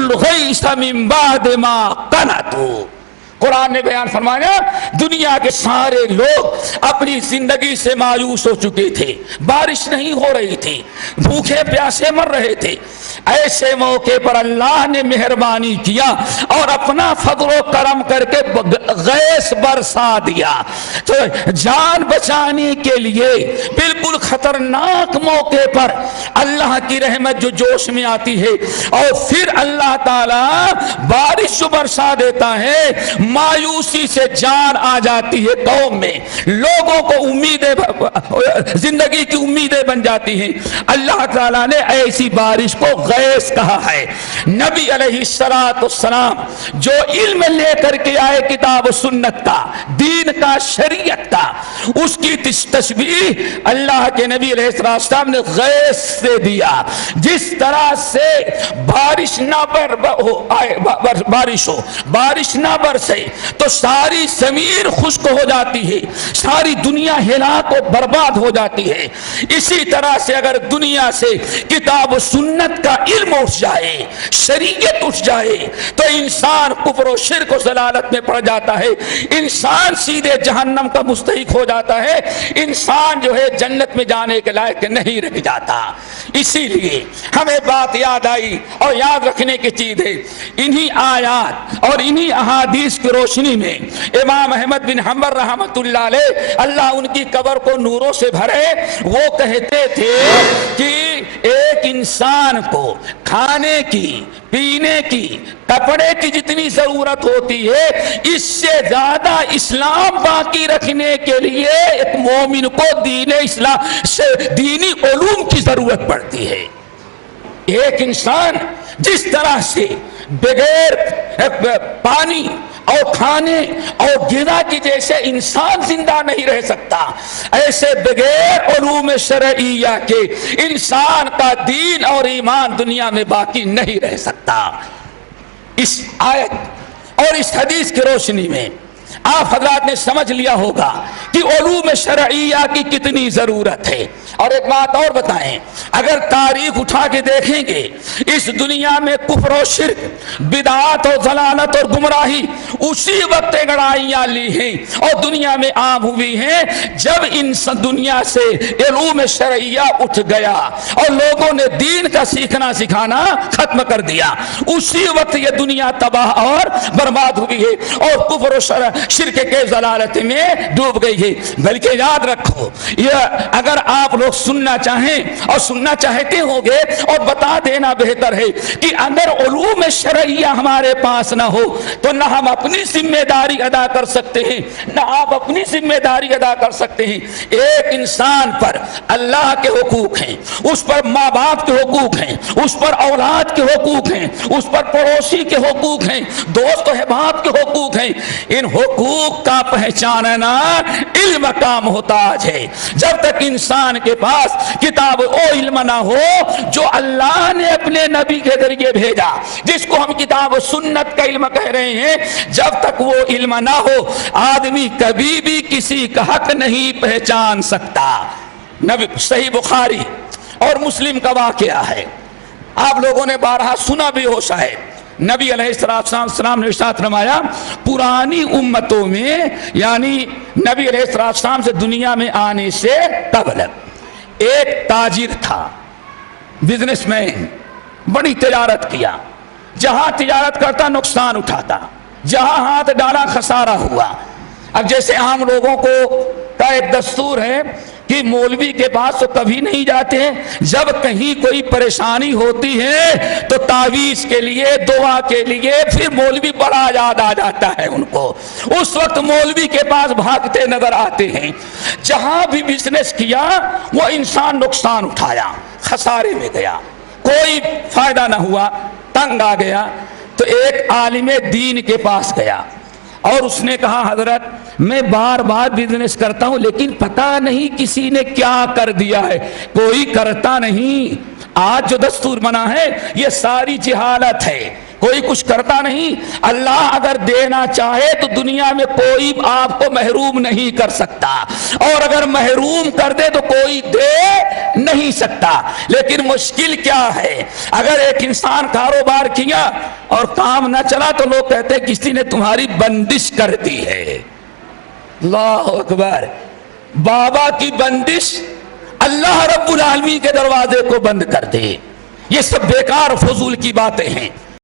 الغیث من بعد ما قنطوا۔ قرآن نے بیان فرمایا دنیا کے سارے لوگ اپنی زندگی سے مایوس ہو چکے تھے، بارش نہیں ہو رہی تھی، بھوکے پیاسے مر رہے تھے۔ ایسے موقع پر اللہ نے مہربانی کیا اور اپنا فضل و کرم کر کے غیث برسا دیا۔ تو جان بچانے کے لیے بالکل خطرناک موقع پر اللہ کی رحمت جو جوش میں آتی ہے اور پھر اللہ تعالی بارش جو برسا دیتا ہے، مایوسی سے جان آ جاتی ہے قوم میں، لوگوں کو امیدیں، زندگی کی امیدیں بن جاتی ہیں۔ اللہ تعالیٰ نے ایسی بارش کو غیث کہا ہے۔ نبی علیہ السلام جو علم لے کر کے آئے کتاب و سنت کا، دین کا، شریعت کا، اس کی تشبیہ اللہ کے نبی علیہ السلام نے غیث سے دیا۔ جس طرح سے بارش نہ بارش نہ برسے تو ساری زمین خشک ہو جاتی ہے، ساری دنیا ہلاک و برباد ہو جاتی ہے۔ اسی طرح سے اگر دنیا سے کتاب و سنت کا علم اٹھ جائے، شریعت اٹھ جائے، تو انسان کفر و شرک و ضلالت میں پڑ جاتا ہے، انسان سیدھے جہنم کا مستحق ہو جاتا ہے، انسان جو ہے جنت میں جانے کے لائق نہیں رہ جاتا۔ اسی لیے ہمیں بات یاد آئی اور یاد رکھنے کی چیز ہے، انہی آیات اور انہی احادیث کی روشنی میں امام احمد بن حنبل رحمت اللہ علیہ، اللہ ان کی قبر کو نوروں سے بھرے، وہ کہتے تھے کہ ایک انسان کو کھانے کی، پینے کی، کپڑے کی جتنی ضرورت ہوتی ہے، اس سے زیادہ اسلام باقی رکھنے کے لیے ایک مومن کو دین اسلام سے دینی علوم کی ضرورت پڑتی ہے۔ ایک انسان جس طرح سے بغیر پانی اور کھانے اور غذا کی جیسے انسان زندہ نہیں رہ سکتا، ایسے بغیر علوم شرعیہ کے انسان کا دین اور ایمان دنیا میں باقی نہیں رہ سکتا۔ اس آیت اور اس حدیث کی روشنی میں آپ حضرات نے سمجھ لیا ہوگا کہ علوم شرعیہ کی کتنی ضرورت ہے۔ اور ایک بات اور بتائیں، اگر تاریخ اٹھا کے دیکھیں گے، اس دنیا میں کفر و شرک، بدعات اور ضلالت اور گمراہی اسی وقت گڑائیاں لی ہیں اور دنیا میں عام ہوئی ہیں جب ان دنیا سے علوم شرعیہ اٹھ گیا اور لوگوں نے دین کا سیکھنا سکھانا ختم کر دیا، اسی وقت یہ دنیا تباہ اور برباد ہوئی ہے اور کفر و شرک کے ضلالت میں ڈوب گئی ہے۔ بلکہ یاد رکھو، یہ اگر آپ لوگ سننا چاہیں اور سننا چاہتے ہوں گے، اور بتا دینا بہتر ہے کہ اگر علوم شرعیہ ہمارے پاس نہ ہو تو نہ ہم اپنی ذمہ داری ادا کر سکتے ہیں، نہ آپ اپنی ذمہ داری ادا کر سکتے ہیں۔ ایک انسان پر اللہ کے حقوق ہیں، اس پر ماں باپ کے حقوق ہیں، اس پر اولاد کے حقوق ہیں، اس پر پڑوسی کے حقوق ہیں، دوست و احباب کے حقوق ہیں۔ ان حقوق کا پہچاننا علم کا محتاج ہے۔ جب تک انسان کے پاس کتاب او علم نہ ہو جو اللہ نے اپنے نبی کے ذریعے بھیجا، جس کو ہم کتاب و سنت کا علم کہہ رہے ہیں، جب تک وہ علم نہ ہو آدمی کبھی بھی کسی کا حق نہیں پہچان سکتا۔ نبی صحیح بخاری اور مسلم کا واقعہ ہے، آپ لوگوں نے بارہا سنا بھی ہو شاید۔ نبی علیہ السلام نے ارشاد فرمایا، پرانی امتوں میں یعنی نبی علیہ السلام سے دنیا میں آنے سے قبل ایک تاجر تھا، بزنس مین، بڑی تجارت کیا، جہاں تجارت کرتا نقصان اٹھاتا، جہاں ہاتھ ڈالا خسارہ ہوا۔ اب جیسے عام لوگوں کو کا ایک دستور ہے کہ مولوی کے پاس تو کبھی نہیں جاتے ہیں، جب کہیں کوئی پریشانی ہوتی ہے تو تعویذ کے لیے، دعا کے لیے پھر مولوی بڑا یاد آ جاتا ہے ان کو، اس وقت مولوی کے پاس بھاگتے نظر آتے ہیں۔ جہاں بھی بزنس کیا وہ انسان نقصان اٹھایا، خسارے میں گیا، کوئی فائدہ نہ ہوا، تنگ آ گیا تو ایک عالم دین کے پاس گیا اور اس نے کہا، حضرت میں بار بار بزنس کرتا ہوں لیکن پتہ نہیں کسی نے کیا کر دیا ہے، کوئی کرتا نہیں، آج جو دستور بنا ہے یہ ساری جہالت ہے، کوئی کچھ کرتا نہیں۔ اللہ اگر دینا چاہے تو دنیا میں کوئی آپ کو محروم نہیں کر سکتا، اور اگر محروم کر دے تو کوئی دے نہیں سکتا۔ لیکن مشکل کیا ہے، اگر ایک انسان کاروبار کیا اور کام نہ چلا تو لوگ کہتے ہیں کسی نے تمہاری بندش کر دی ہے۔ اللہ اکبر، بابا کی بندش اللہ رب العالمین کے دروازے کو بند کر دے۔ یہ سب بیکار فضول کی باتیں ہیں۔